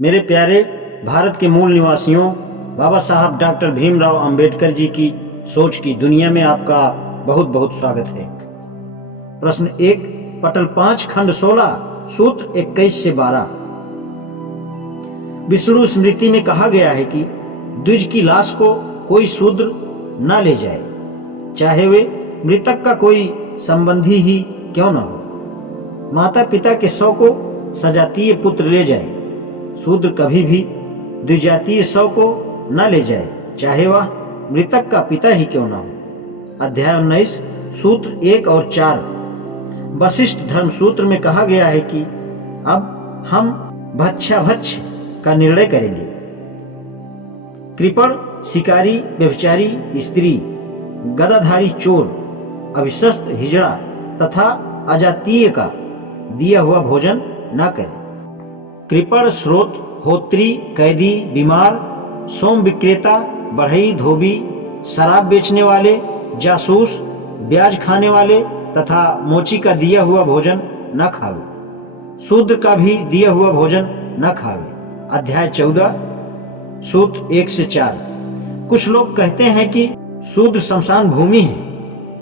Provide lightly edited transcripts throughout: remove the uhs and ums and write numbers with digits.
मेरे प्यारे भारत के मूल निवासियों, बाबा साहब डॉक्टर भीमराव अंबेडकर जी की सोच की दुनिया में आपका बहुत बहुत स्वागत है। प्रश्न 1, पटल 5 खंड 16 सूत्र 21 से 12। विष्णु स्मृति में कहा गया है कि द्विज की लाश को कोई शूद्र न ले जाए, चाहे वे मृतक का कोई संबंधी ही क्यों न हो। माता पिता के शव को सजातीय पुत्र ले जाए, शूद्र कभी भी द्विजातीय शव को न ले जाए, चाहे वह मृतक का पिता ही क्यों न हो। अध्याय 19 सूत्र 1 और 4। वशिष्ठ धर्म सूत्र में कहा गया है कि अब हम भक्षाभक्ष का निर्णय करेंगे। कृपण, शिकारी, व्यभिचारी स्त्री, गदाधारी चोर, अभिशस्त हिजड़ा तथा अजातीय का दिया हुआ भोजन न करें। कृपण, स्रोत, होत्री, कैदी, बीमार, सोम विक्रेता, बढ़ई, धोबी, शराब बेचने वाले, जासूस, ब्याज खाने वाले तथा मोची का दिया हुआ भोजन न खावे। शूद्र का भी दिया हुआ भोजन न खावे। अध्याय 14 सूत्र 1 से 4। कुछ लोग कहते हैं कि शूद्र शमशान भूमि है,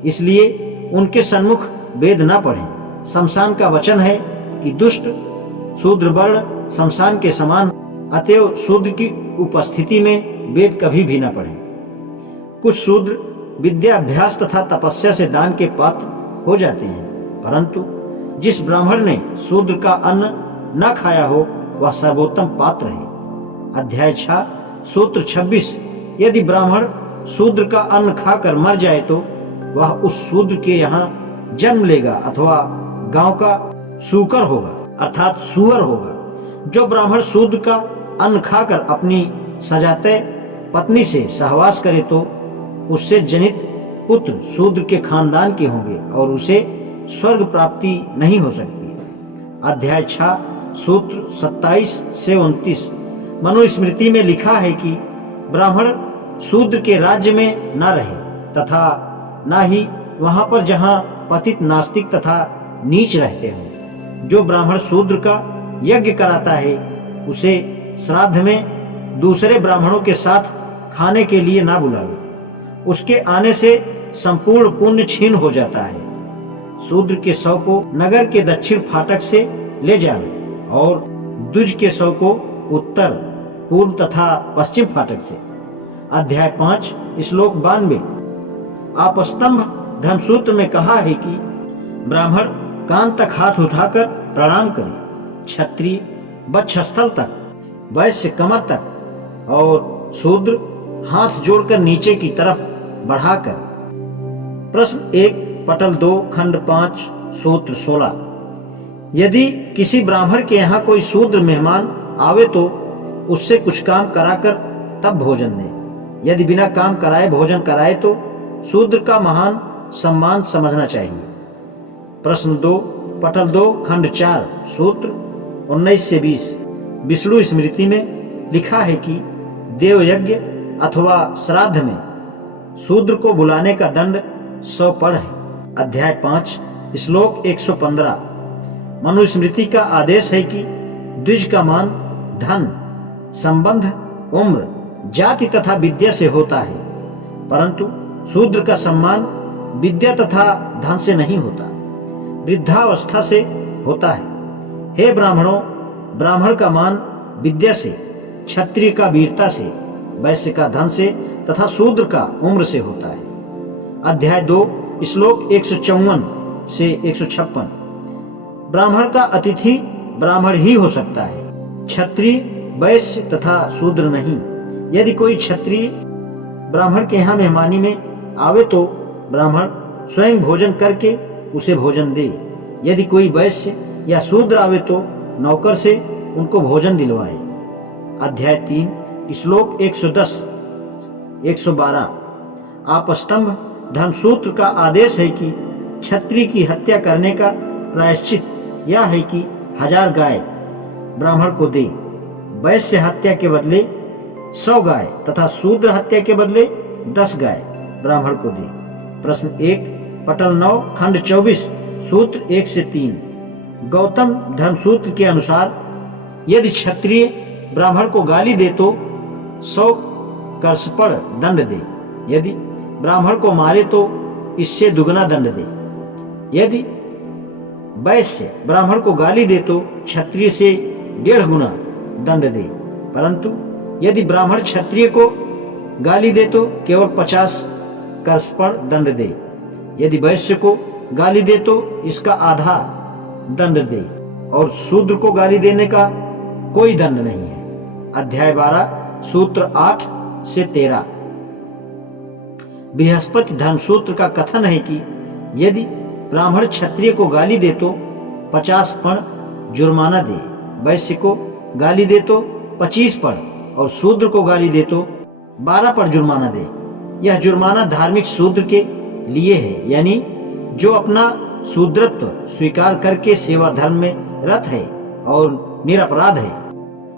इसलिए उनके सन्मुख वेद न पढ़ें। शमशान का वचन है कि दुष्ट शूद्र वर्ण शमशान के समान, अतएव शूद्र की उपस्थिति में वेद कभी भी न पढ़ें। कुछ शूद्र विद्या अभ्यास तथा तपस्या से दान के पात्र हो जाते हैं, परंतु जिस ब्राह्मण ने शूद्र का अन्न न खाया हो वह सर्वोत्तम पात्र है। अध्याय 6 सूत्र 26। यदि ब्राह्मण शूद्र का अन्न खाकर मर जाए तो वह उस शूद्र के यहाँ जन्म लेगा अथवा गांव का सूकर होगा, अर्थात सुअर होगा। जो ब्राह्मण शूद्र का अन्न खाकर अपनी सजाते पत्नी से सहवास करे तो उससे जनित पुत्र शूद्र के खानदान के होंगे और उसे स्वर्ग प्राप्ति नहीं हो सकती। अध्याय 6 सूत्र 27 से 29। मनुस्मृति में लिखा है कि ब्राह्मण शूद्र के राज्य में न रहे तथा न ही वहां पर जहां पतित, नास्तिक तथा नीच रहते हों। जो ब्राह्मण शूद्र का यज्ञ कराता है उसे श्राद्ध में दूसरे ब्राह्मणों के साथ खाने के लिए ना बुलावे। उसके आने से संपूर्ण पुण्य छीन हो जाता है। शूद्र के शव को नगर के दक्षिण फाटक से ले जावे और द्विज के शव को उत्तर, पूर्व तथा पश्चिम फाटक से। अध्याय 5 श्लोक 92। आपस्तंभ धर्मसूत्र में कहा है कि ब्राह्मण कान तक हाथ उठाकर प्रणाम करे, क्षत्रिय वक्षस्थल तक, वैश्य कमर तक और शूद्र हाथ जोड़कर नीचे की तरफ बढ़ाकर। प्रश्न 1, पटल 2 खंड 5 सूत्र 16। यदि किसी ब्राह्मण के यहाँ कोई शूद्र मेहमान आवे तो उससे कुछ काम कराकर तब भोजन दे। यदि बिना काम कराए भोजन कराए तो शूद्र का महान सम्मान समझना चाहिए। प्रश्न 2, पटल 2 खंड 4 सूत्र 19 से 20। विष्णु स्मृति में लिखा है कि देव यज्ञ अथवा श्राद्ध में शूद्र को बुलाने का दंड 100 पड़ है। अध्याय 5 श्लोक 115। मनुस्मृति का आदेश है कि द्विज का मान धन, संबंध, उम्र, जाति तथा विद्या से होता है, परंतु शूद्र का सम्मान विद्या तथा धन से नहीं होता, वृद्धावस्था से होता है। हे ब्राह्मणों, ब्राह्मण का मान विद्या से, क्षत्रिय का वीरता से, वैश्य का धन से तथा शूद्र का उम्र से होता है। अध्याय 2 श्लोक 154 से 156। ब्राह्मण का अतिथि ब्राह्मण ही हो सकता है, क्षत्रिय, वैश्य तथा शूद्र नहीं। यदि कोई क्षत्रिय ब्राह्मण के यहाँ मेहमानी में आवे तो ब्राह्मण स्वयं भोजन करके उसे भोजन दे। यदि कोई वैश्य या शूद्र आवे तो नौकर से उनको भोजन दिलवाए। अध्याय 3 श्लोक 110 112। आपस्तंभ धर्मसूत्र का आदेश है कि क्षत्रिय की हत्या करने का प्रायश्चित यह है कि 1000 गाय ब्राह्मण को दे, वैश्य हत्या के बदले 100 गाय तथा शूद्र हत्या के बदले 10 गाय ब्राह्मण को दे। प्रश्न 1, पटल 9 खंड 24 सूत्र 1 से 3। गौतम धर्मसूत्र के अनुसार यदि क्षत्रिय ब्राह्मण को गाली दे तो 100 कर्षपण दंड दे। यदि ब्राह्मण को मारे तो इससे दुगना दंड दे। यदि वैश्य ब्राह्मण को गाली दे तो क्षत्रिय से 1.5 गुना दंड दे। परंतु यदि ब्राह्मण क्षत्रिय को गाली दे तो केवल 50 कर्षपण दंड दे। यदि वैश्य को गाली दे तो इसका आधा दंड दे और शूद्र को गाली देने का कोई दंड नहीं है। अध्याय 12 सूत्र 8 से 13। बृहस्पति धर्म सूत्र का कथन है कि यदि ब्राह्मण क्षत्रिय को गाली दे तो 50 पण जुर्माना दे, वैश्य को गाली दे तो 25 पण और शूद्र को गाली दे तो 12 पण जुर्माना दे। यह जुर्माना धार्मिक शूद्र के लिए है, यानी जो अपना शूद्रत्व स्वीकार करके सेवा धर्म में रत है और निरपराध है।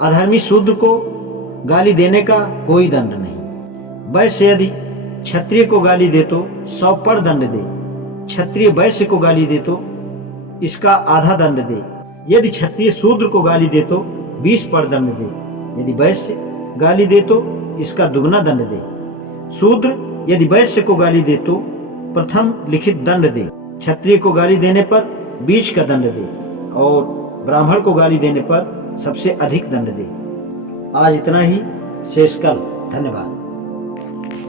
अधर्मी शूद्र को गाली देने का कोई दंड नहीं। वैश्य यदि क्षत्रिय को गाली दे तो 100 पण दंड दे। क्षत्रिय वैश्य को गाली दे तो इसका आधा दंड दे। यदि क्षत्रिय शूद्र को गाली दे तो 20 पण दंड दे। यदि वैश्य गाली दे तो इसका दुगना दंड दे। शूद्र यदि वैश्य को गाली दे तो प्रथम लिखित दंड दे। क्षत्रिय को गाली देने पर बीच का दंड दे और ब्राह्मण को गाली देने पर सबसे अधिक दंड दे। आज इतना ही, शेष कल। धन्यवाद।